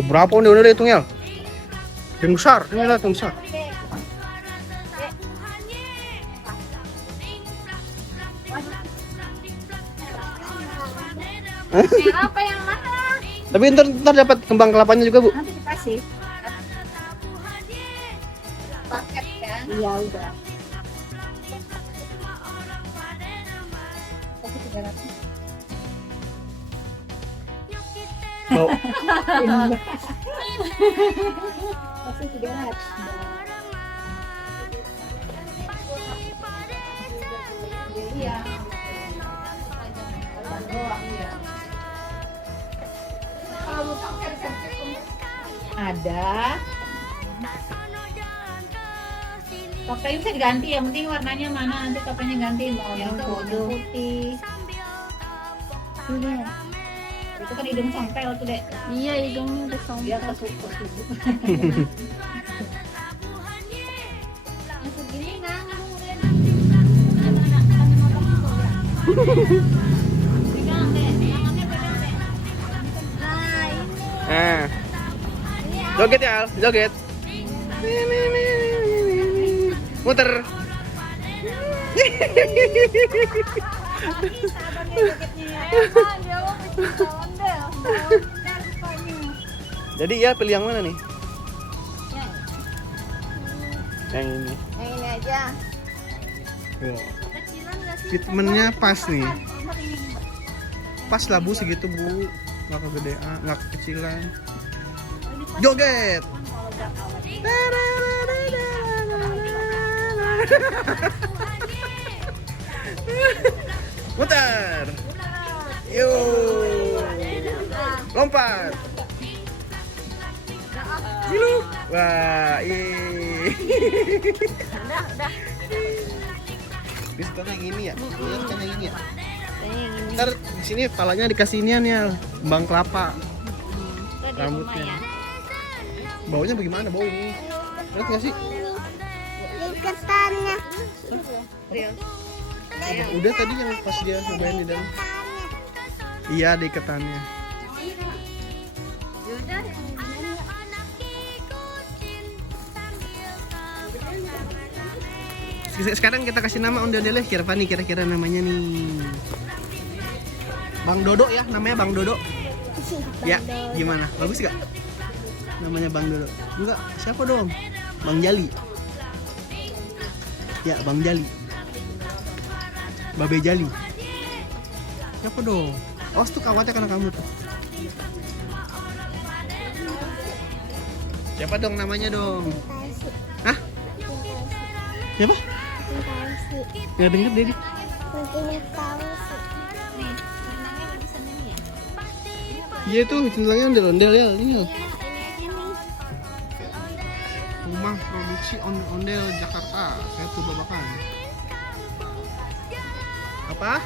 Berapa ondel-ondel itu ya? Yang besar, ini lah yang besar. Merah apa yang mana? Tapi ntar dapat kembang kelapanya juga, Bu. Nanti dikasih. Paket kan? Iya udah. Tapi 300. Bau. Tapi 300. Iya. Ada. Topengnya bisa diganti, yang penting warnanya mana, nanti topengnya ganti mau yang putih. Iya. Itu kan hidung sompel tuh, Dek. Iya, hidungnya udah Dia sombong. kesukus itu. Yang segini nanggung, Dek. Pegang, Dek. Tangannya pegang, Dek. Nah, ini. Nah. Joget ya, Al. Joget. Muter. Jadi ya pilih yang mana nih? Yang ini. Yang ini aja. Fitmentnya pas nih. Pas lah Bu segitu Bu. Nggak kegedean, nggak kekecilan. Joget. Muter. Yuk. Lompat. Gilu. Wah, ih. Udah. Ini suka yang ini ya? Ini suka yang ini ya? Yang ini. Ntar di sini palanya dikasih inian ya, kembang kelapa. Udah di rumah Rambutnya. ya. Baunya bagaimana bau ini? Enak nggak sih? Iketannya. Real. Udah tadi yang pas dia nyobain di dalam. Iya, ada ikatannya. Sekarang kita kasih nama ondel-ondelnya kira-kira namanya nih. Bang Dodo ya, namanya Bang Dodo. Ya, gimana? Bagus gak? Namanya Bang Dodo. Enggak, siapa dong? Bang Jali. Ya, Bang Jali. Babe Jali. Siapa dong? Oh, itu kawatnya karena kamu tuh. Siapa dong namanya dong? Hah? Siapa? Nggak denger Dedi. Iya tuh, centangnya ondel-ondel ya. Ini loh. Rumah produksi ondel-ondel Jakarta. Saya tuh babakan. Apa?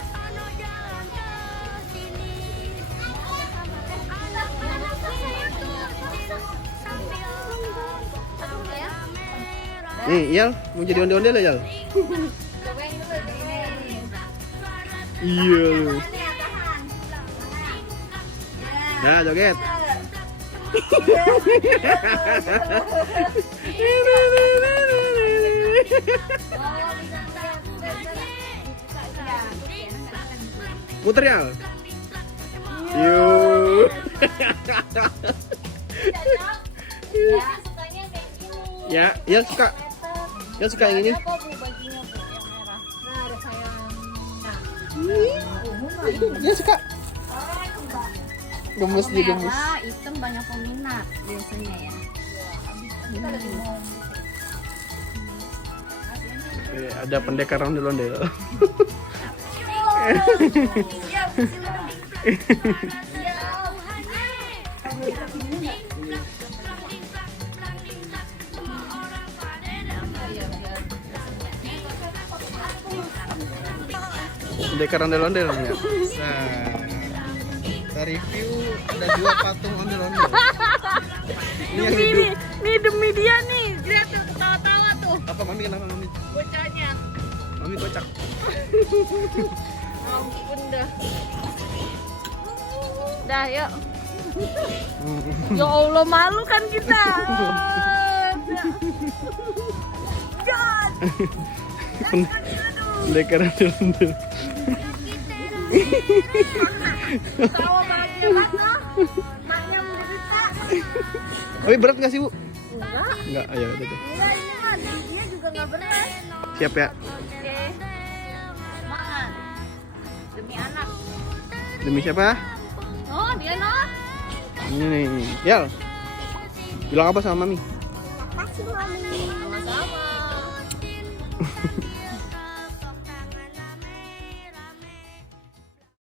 Nih, Yal, mau jadi ondel-ondel ya, Yal? Iya lu. Nah, joget. Muter ya. Yuk. Ya, ya suka. Ya suka yang ini. Ya suka. Gemes dia gemes. Merah, hitam banyak peminat biasanya ya. Ada pendekar ondel-ondel. Pendekar ondel-ondel ya. Nah, kita review ada 2 patung ondel-ondel. Ini yang hidup. Nih demi dia nih. Lihat tuh ketawa-tawa tuh Apa mami kenapa mami? bocahnya. Mami kocak. Ampun dah. Dah yuk. Ya Allah, malu kan kita. Pendekar rendah. Tawa bahagia banget. Maknya menderita. Tapi berat nggak sih Bu? Enggak. Nggak, ayo udah deh. Enggak, ini mah dia juga enggak berat. Siap ya? Oke. Semangat. Demi anak. Demi siapa? Oh, dia noh. Ini nih. Yal. Bilang apa sama Mami? Makasih, Mami. Sama-sama.